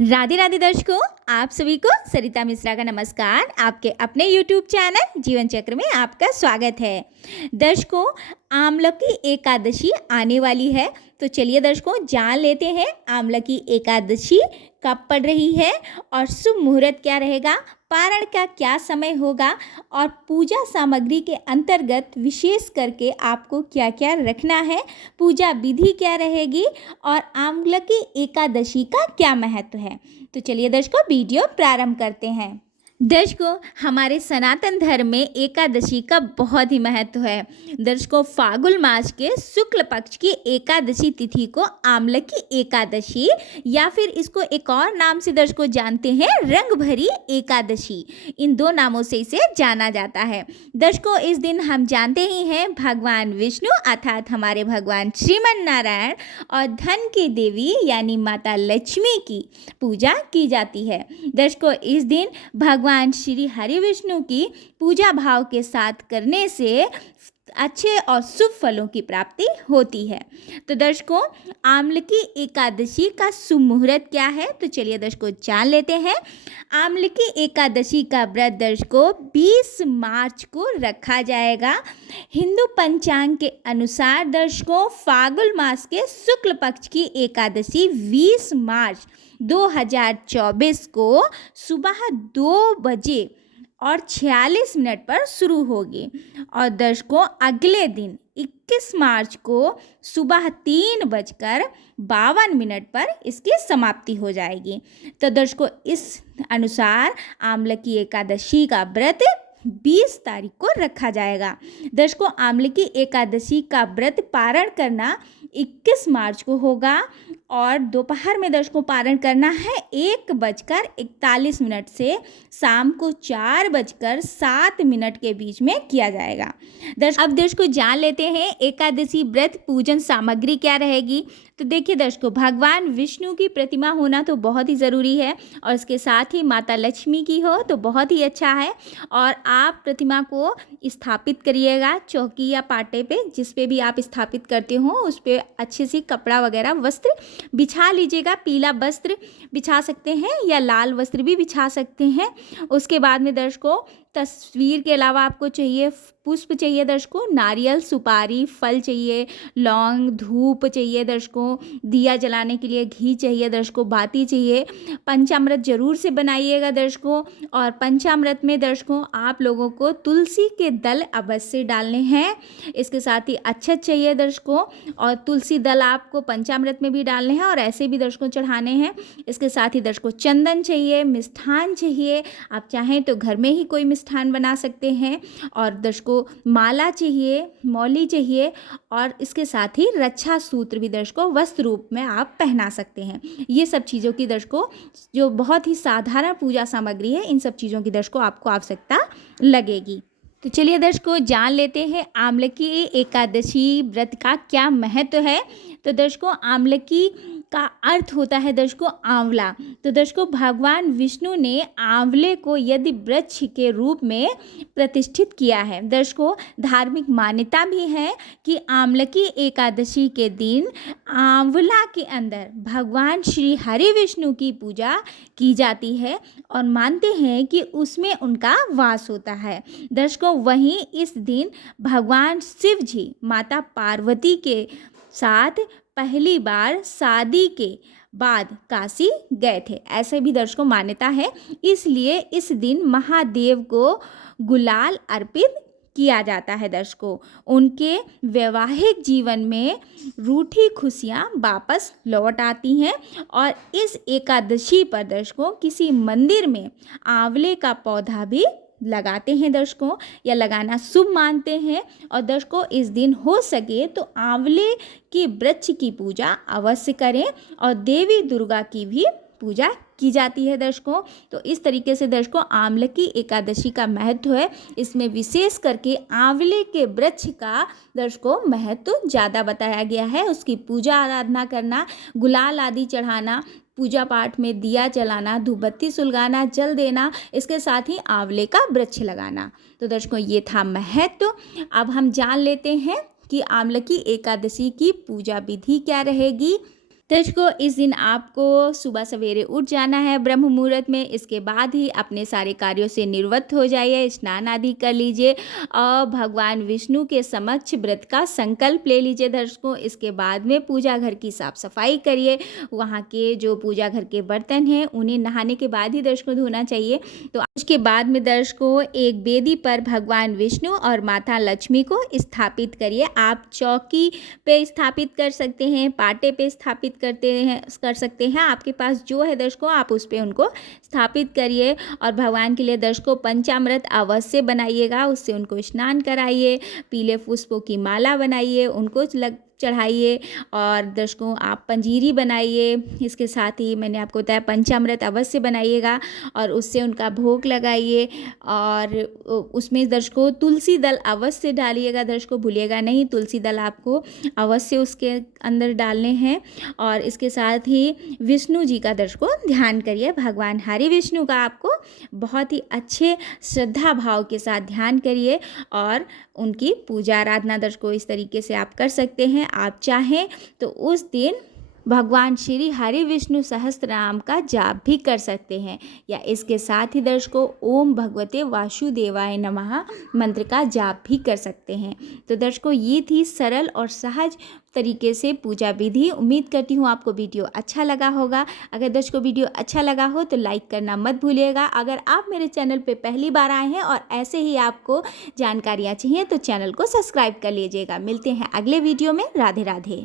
राधे राधे दर्शकों, आप सभी को सरिता मिश्रा का नमस्कार। आपके अपने YouTube चैनल जीवन चक्र में आपका स्वागत है। दर्शकों, आमलकी एकादशी आने वाली है, तो चलिए दर्शकों जान लेते हैं आमलकी एकादशी कब पड़ रही है और शुभ मुहूर्त क्या रहेगा, पारण का क्या समय होगा और पूजा सामग्री के अंतर्गत विशेष करके आपको क्या क्या रखना है, पूजा विधि क्या रहेगी और आमलकी एकादशी का क्या महत्व है। तो चलिए दर्शकों वीडियो प्रारंभ करते हैं। दर्शकों, हमारे सनातन धर्म में एकादशी का बहुत ही महत्व है। दर्शकों, फागुन मास के शुक्ल पक्ष की एकादशी तिथि को आमलकी एकादशी या फिर इसको एक और नाम से दर्शकों जानते हैं रंग भरी एकादशी, इन दो नामों से इसे जाना जाता है। दर्शकों, इस दिन हम जानते ही हैं भगवान विष्णु अर्थात हमारे भगवान श्रीमन नारायण और धन की देवी यानी माता लक्ष्मी की पूजा की जाती है। दर्शकों, इस दिन भगवान श्री हरि विष्णु की पूजा भाव के साथ करने से अच्छे और शुभ फलों की प्राप्ति होती है। तो दर्शकों, आमलकी एकादशी का शुभ मुहूर्त क्या है, तो चलिए दर्शकों जान लेते हैं। आमलकी एकादशी का व्रत दर्शकों 20 मार्च को रखा जाएगा। हिंदू पंचांग के अनुसार दर्शकों फागुन मास के शुक्ल पक्ष की एकादशी 20 मार्च 2024 को सुबह 2 बजे और 46 मिनट पर शुरू होगी और दर्शकों अगले दिन 21 मार्च को सुबह 3:52 पर इसकी समाप्ति हो जाएगी। तो दर्शकों इस अनुसार आमलकी एकादशी का व्रत 20 तारीख को रखा जाएगा। दर्शकों, आमलकी एकादशी का व्रत पारण करना 21 मार्च को होगा और दोपहर में दर्शकों पारण करना है 1:41 से शाम को 4:07 के बीच में किया जाएगा। अब दर्शकों जान लेते हैं एकादशी व्रत पूजन सामग्री क्या रहेगी। तो देखिए दर्शकों, भगवान विष्णु की प्रतिमा होना तो बहुत ही ज़रूरी है और इसके साथ ही माता लक्ष्मी की हो तो बहुत ही अच्छा है। और आप प्रतिमा को स्थापित करिएगा चौकी या पाटे पे, जिस पे भी आप स्थापित करते हो उस पे अच्छे से कपड़ा वगैरह वस्त्र बिछा लीजिएगा। पीला वस्त्र बिछा सकते हैं या लाल वस्त्र भी बिछा सकते हैं। उसके बाद में दर्शकों तस्वीर के अलावा आपको चाहिए पुष्प चाहिए दर्शकों, नारियल सुपारी फल चाहिए, लौंग धूप चाहिए दर्शकों, दिया जलाने के लिए घी चाहिए दर्शकों, बाती चाहिए। पंचामृत जरूर से बनाइएगा दर्शकों और पंचामृत में दर्शकों आप लोगों को तुलसी के दल अवश्य डालने हैं। इसके साथ ही अक्षत चाहिए दर्शकों और तुलसी दल आपको पंचामृत में भी डालने हैं और ऐसे भी दर्शकों चढ़ाने हैं। इसके साथ ही दर्शकों चंदन चाहिए, मिष्ठान चाहिए, आप चाहें तो घर में ही कोई मिष्ठान बना सकते हैं और दर्शकों माला चाहिए, मौली चाहिए और इसके साथ ही रक्षा सूत्र भी दर्शकों वस्त्र रूप में आप पहना सकते हैं। ये सब चीज़ों की दर्शकों जो बहुत ही साधारण पूजा सामग्री है, इन सब चीज़ों की दर्शकों आपको आवश्यकता लगेगी। तो चलिए दर्शकों जान लेते हैं आमलकी एकादशी व्रत का क्या महत्व है। तो दर्शकों आमलकी का अर्थ होता है दर्शकों आंवला। तो दर्शकों भगवान विष्णु ने आंवले को यदि वृक्ष के रूप में प्रतिष्ठित किया है। दर्शकों धार्मिक मान्यता भी है कि आमलकी एकादशी के दिन आंवला के अंदर भगवान श्री हरि विष्णु की पूजा की जाती है और मानते हैं कि उसमें उनका वास होता है। दर्शकों वहीं इस दिन भगवान शिव जी माता पार्वती के साथ पहली बार शादी के बाद काशी गए थे, ऐसे भी दर्शकों मान्यता है। इसलिए इस दिन महादेव को गुलाल अर्पित किया जाता है। दर्शकों उनके वैवाहिक जीवन में रूठी खुशियाँ वापस लौट आती हैं और इस एकादशी पर दर्शकों किसी मंदिर में आंवले का पौधा भी लगाते हैं दर्शकों या लगाना शुभ मानते हैं। और दर्शकों इस दिन हो सके तो आंवले के वृक्ष की पूजा अवश्य करें और देवी दुर्गा की भी पूजा की जाती है दर्शकों। तो इस तरीके से दर्शकों आमलकी एकादशी का महत्व है। इसमें विशेष करके आंवले के वृक्ष का दर्शकों महत्व ज़्यादा बताया गया है। उसकी पूजा आराधना करना, गुलाल आदि चढ़ाना, पूजा पाठ में दिया जलाना, धूपबत्ती सुलगाना, जल देना, इसके साथ ही आंवले का वृक्ष लगाना। तो दर्शकों ये था महत्व। अब हम जान लेते हैं कि आमलकी एकादशी की पूजा विधि क्या रहेगी। दर्शकों, इस दिन आपको सुबह सवेरे उठ जाना है ब्रह्म मुहूर्त में। इसके बाद ही अपने सारे कार्यों से निवृत्त हो जाइए, स्नान आदि कर लीजिए और भगवान विष्णु के समक्ष व्रत का संकल्प ले लीजिए। दर्शकों, इसके बाद में पूजा घर की साफ सफाई करिए। वहाँ के जो पूजा घर के बर्तन हैं उन्हें नहाने के बाद ही दर्शकों धोना चाहिए। तो उसके बाद में दर्शकों एक वेदी पर भगवान विष्णु और माता लक्ष्मी को स्थापित करिए। आप चौकी पे स्थापित कर सकते हैं, पाटे पे स्थापित कर सकते हैं। आपके पास जो है दर्शकों आप उस पे उनको स्थापित करिए। और भगवान के लिए दर्शकों पंचामृत अवश्य बनाइएगा, उससे उनको स्नान कराइए। पीले पुष्पों की माला बनाइए, उनको चढ़ाइए। और दर्शकों आप पंजीरी बनाइए। इसके साथ ही मैंने आपको बताया पंचामृत अवश्य बनाइएगा और उससे उनका भोग लगाइए। और उसमें दर्शकों तुलसी दल अवश्य डालिएगा। दर्शकों भूलिएगा नहीं, तुलसी दल आपको अवश्य उसके अंदर डालने हैं। और इसके साथ ही विष्णु जी का दर्शकों ध्यान करिए। भगवान हरि विष्णु का आपको बहुत ही अच्छे श्रद्धा भाव के साथ ध्यान करिए और उनकी पूजा आराधना दर्शकों इस तरीके से आप कर सकते हैं। आप चाहें तो उस दिन भगवान श्री हरि विष्णु सहस्त्र नाम का जाप भी कर सकते हैं, या इसके साथ ही दर्शकों ओम भगवते वासुदेवाय नमः मंत्र का जाप भी कर सकते हैं। तो दर्शकों ये थी सरल और सहज तरीके से पूजा विधि। उम्मीद करती हूँ आपको वीडियो अच्छा लगा होगा। अगर दर्शकों वीडियो अच्छा लगा हो तो लाइक करना मत भूलिएगा। अगर आप मेरे चैनल पे पहली बार आए हैं और ऐसे ही आपको जानकारियाँ चाहिए तो चैनल को सब्सक्राइब कर लीजिएगा। मिलते हैं अगले वीडियो में। राधे राधे।